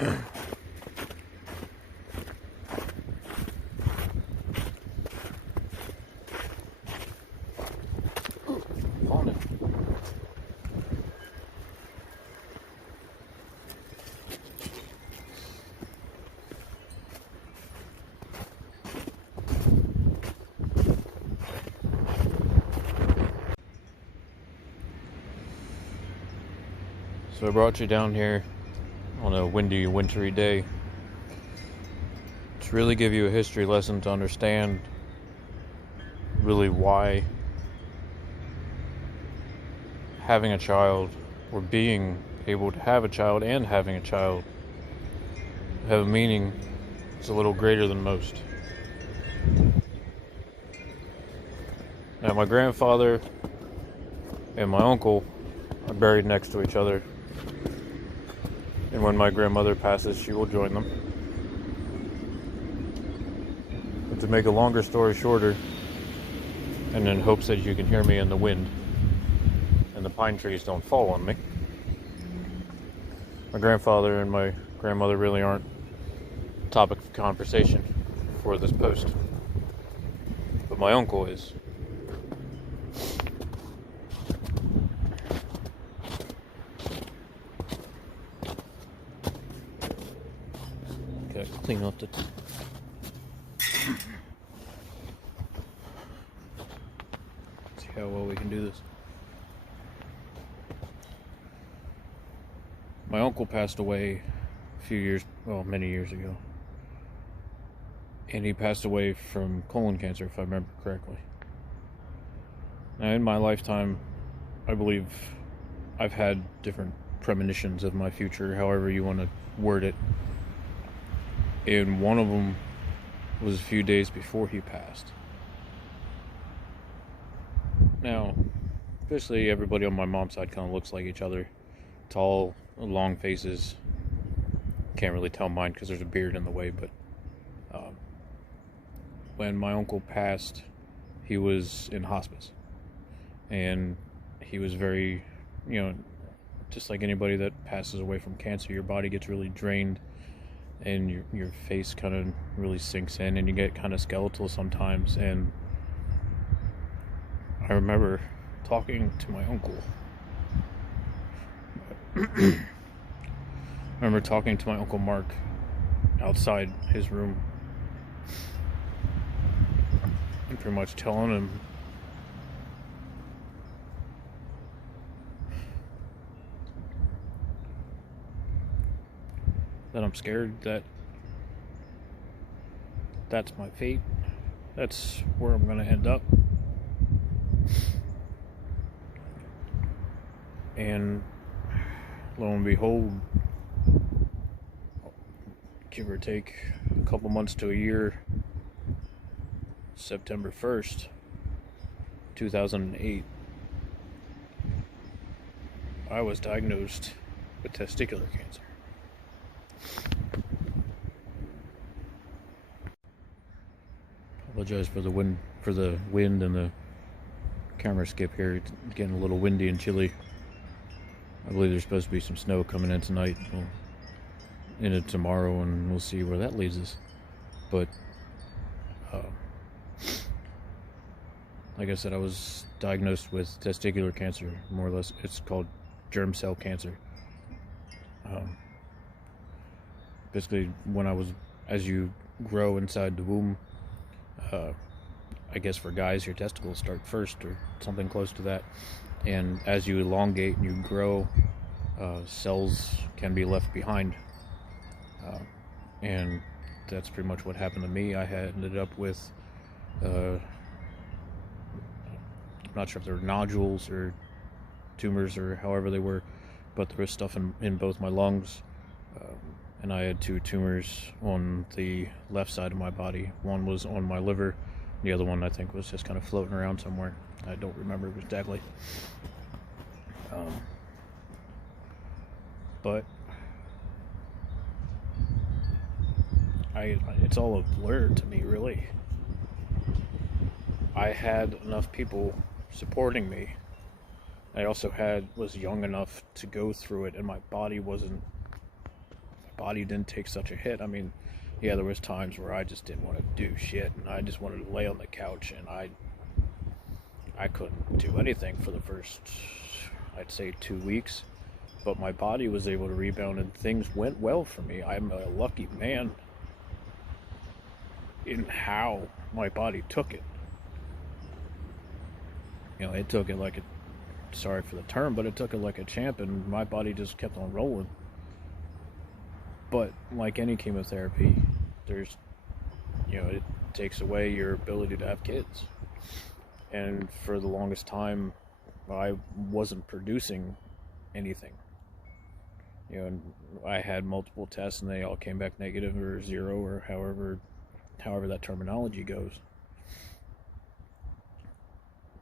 So I brought you down here on a windy, wintry day to really give you a history lesson to understand really why having a child, or being able to have a child and having a child, have a meaning that's a little greater than most. Now, my grandfather and my uncle are buried next to each other, and when my grandmother passes, she will join them. But to make a longer story shorter, and in hopes that you can hear me in the wind and the pine trees don't fall on me, my grandfather and my grandmother really aren't a topic of conversation for this post. But my uncle is. Gotta clean up the see how well we can do this. My uncle passed away many years ago. And he passed away from colon cancer, if I remember correctly. Now, in my lifetime, I believe I've had different premonitions of my future, however you want to word it. And one of them was a few days before he passed. Now, basically everybody on my mom's side kind of looks like each other. Tall, long faces. Can't really tell mine because there's a beard in the way, but when my uncle passed, he was in hospice. And he was very, just like anybody that passes away from cancer, your body gets really drained and your face kind of really sinks in and you get kind of skeletal sometimes. And I remember talking to my uncle. I remember talking to my Uncle Mark outside his room and pretty much telling him that I'm scared that that's my fate. That's where I'm going to end up. And lo and behold, give or take a couple months to a year, September 1st, 2008, I was diagnosed with testicular cancer. Apologize for the wind and the camera skip here. It's getting a little windy and chilly. I believe there's supposed to be some snow coming in tonight. We'll end it tomorrow, and we'll see where that leads us. But like I said, I was diagnosed with testicular cancer, more or less. It's called germ cell cancer. Basically, as you grow inside the womb, I guess for guys, your testicles start first or something close to that. And as you elongate and you grow, cells can be left behind. And that's pretty much what happened to me. I had ended up with, I'm not sure if they were nodules or tumors or however they were, but there was stuff in both my lungs. And I had 2 tumors on the left side of my body. One was on my liver. The other one, I think, was just kind of floating around somewhere. I don't remember exactly. But it's all a blur to me, really. I had enough people supporting me. I also was young enough to go through it, and my body wasn't body didn't take such a hit. I mean, yeah, there was times where I just didn't want to do shit, and I just wanted to lay on the couch, and I couldn't do anything for the first, I'd say, 2 weeks. But my body was able to rebound, and things went well for me. I'm a lucky man in how my body took it. You know, it took it like a, sorry for the term, but it took it like a champ, and my body just kept on rolling. But like any chemotherapy, there's, you know, it takes away your ability to have kids. And for the longest time, I wasn't producing anything. You know, and I had multiple tests, and they all came back negative or zero, or however that terminology goes.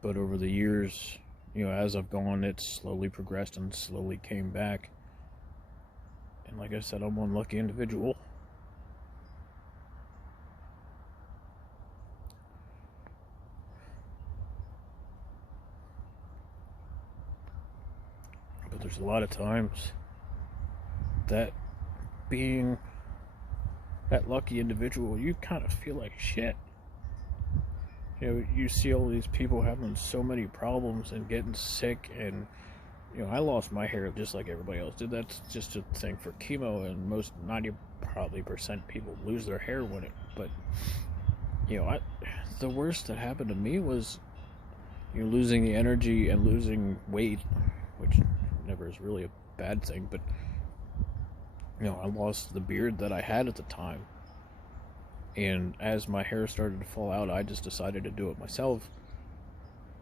But over the years, you know, as I've gone, it's slowly progressed and slowly came back. And like I said, I'm one lucky individual. But there's a lot of times that being that lucky individual, you kind of feel like shit. You know, you see all these people having so many problems and getting sick, and you know, I lost my hair just like everybody else did. That's just a thing for chemo, and most 90% people lose their hair when it. But you know, the worst that happened to me was, you know, losing the energy and losing weight, which never is really a bad thing. But you know, I lost the beard that I had at the time. And as my hair started to fall out, I just decided to do it myself.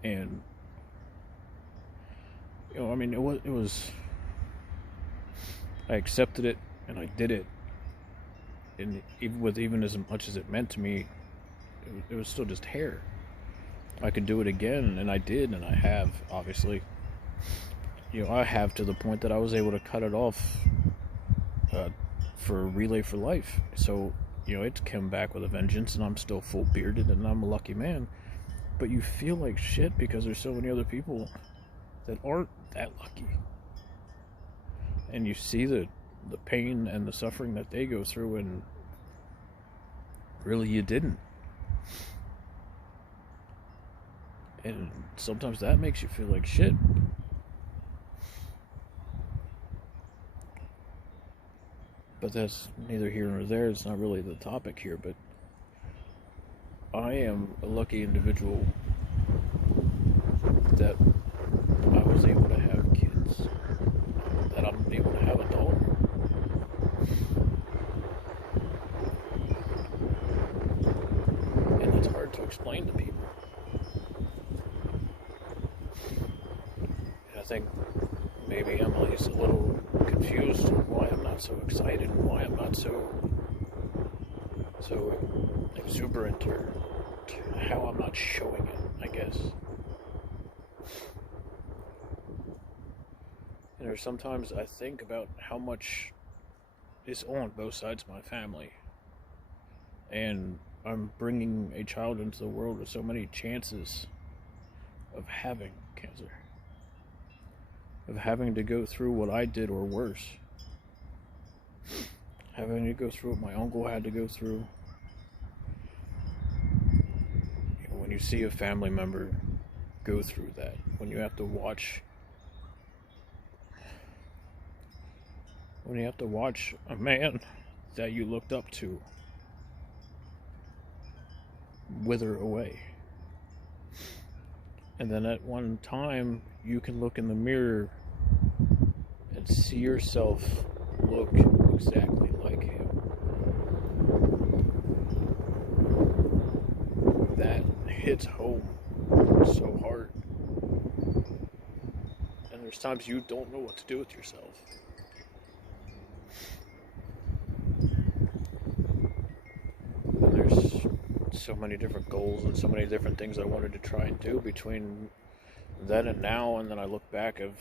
And you know, I mean, it was I accepted it and I did it. And even as much as it meant to me, it was still just hair. I could do it again, and I did, and I have, obviously. You know, I have, to the point that I was able to cut it off for Relay for Life. So, you know, it's come back with a vengeance, and I'm still full bearded, and I'm a lucky man. But you feel like shit because there's so many other people that aren't that lucky. And you see the pain and the suffering that they go through, and really you didn't. And sometimes that makes you feel like shit. But that's neither here nor there. It's not really the topic here, but I am a lucky individual that I was able to have kids, that I'm able to have a daughter. And it's hard to explain to people. And I think maybe Emily's a little confused why I'm not so excited, and why I'm not so exuberant, or how I'm not showing it, I guess. And there's sometimes I think about how much is on both sides of my family, and I'm bringing a child into the world with so many chances of having cancer, of having to go through what I did or worse, having to go through what my uncle had to go through. You know, when you see a family member go through that, when you have to watch a man that you looked up to wither away. And then at one time, you can look in the mirror and see yourself look exactly like him. That hits home so hard. And there's times you don't know what to do with yourself. And there's so many different goals and so many different things I wanted to try and do between then and now, and then I look back of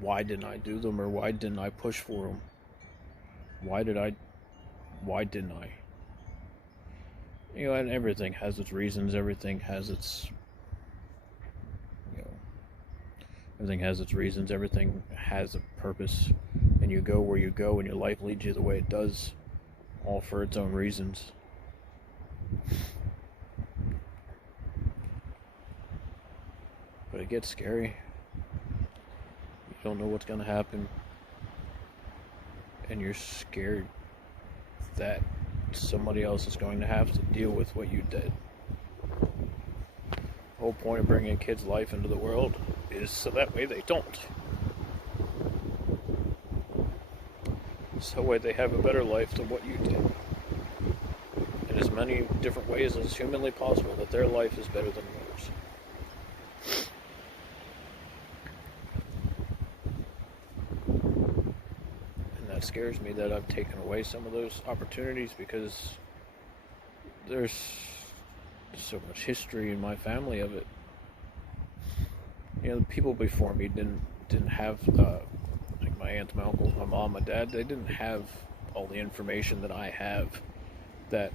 why didn't I do them, or why didn't I push for them? Why didn't I? You know, and everything has its reasons, everything has its, everything has its reasons, everything has a purpose, and and you go where you go, and your life leads you the way it does, all for its own reasons. But it gets scary. You don't know what's going to happen, and you're scared that somebody else is going to have to deal with what you did. The whole point of bringing a kid's life into the world is so that way they don't. So that way they have a better life than what you did. In as many different ways as humanly possible, that their life is better than yours. And that scares me that I've taken away some of those opportunities, because there's so much history in my family of it. You know, the people before me didn't have like my aunt, my uncle, my mom, my dad. They didn't have all the information that I have, that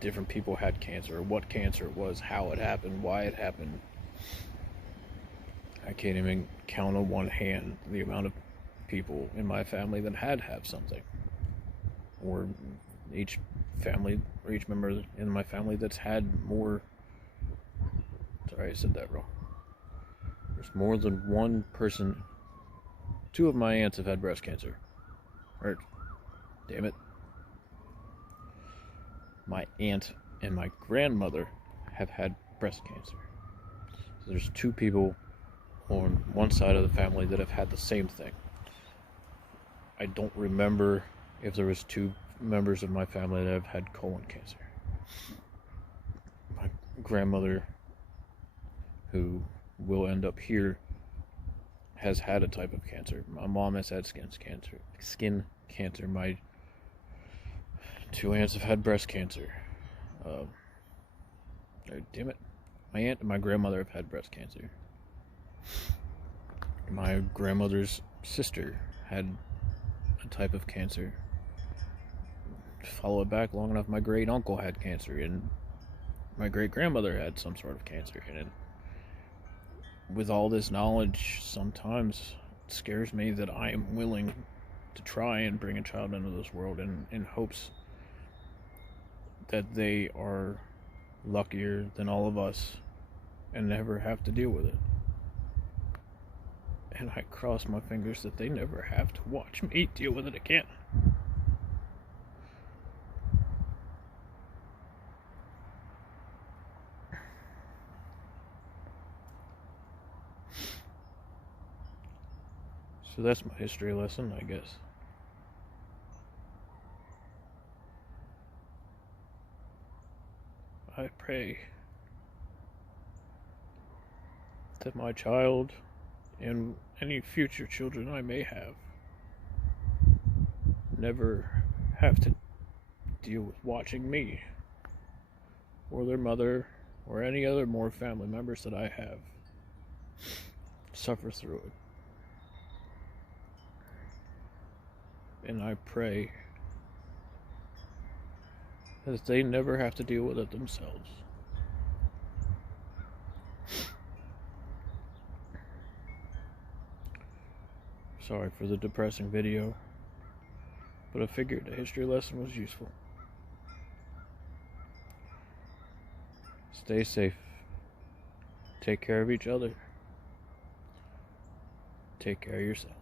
different people had cancer, what cancer it was, how it happened, why it happened. I can't even count on one hand the amount of people in my family that have something, or each family, or each member in my family that's had more. Sorry, I said that wrong. There's more than one person. Two of my aunts have had breast cancer. Or, damn it. My aunt and my grandmother have had breast cancer. So there's two people on one side of the family that have had the same thing. I don't remember if there was two members of my family that have had colon cancer. My grandmother, who will end up here, has had a type of cancer. My mom has had skin cancer. My two aunts have had breast cancer. Damn it. My aunt and my grandmother have had breast cancer. My grandmother's sister had a type of cancer. Follow it back long enough, my great uncle had cancer, and my great grandmother had some sort of cancer. And with all this knowledge, sometimes it scares me that I am willing to try and bring a child into this world in hopes that they are luckier than all of us and never have to deal with it. And I cross my fingers that they never have to watch me deal with it again. So that's my history lesson, I guess. I pray that my child and any future children I may have never have to deal with watching me or their mother or any other more family members that I have suffer through it. And I pray that they never have to deal with it themselves. Sorry for the depressing video, but I figured a history lesson was useful. Stay safe. Take care of each other. Take care of yourself.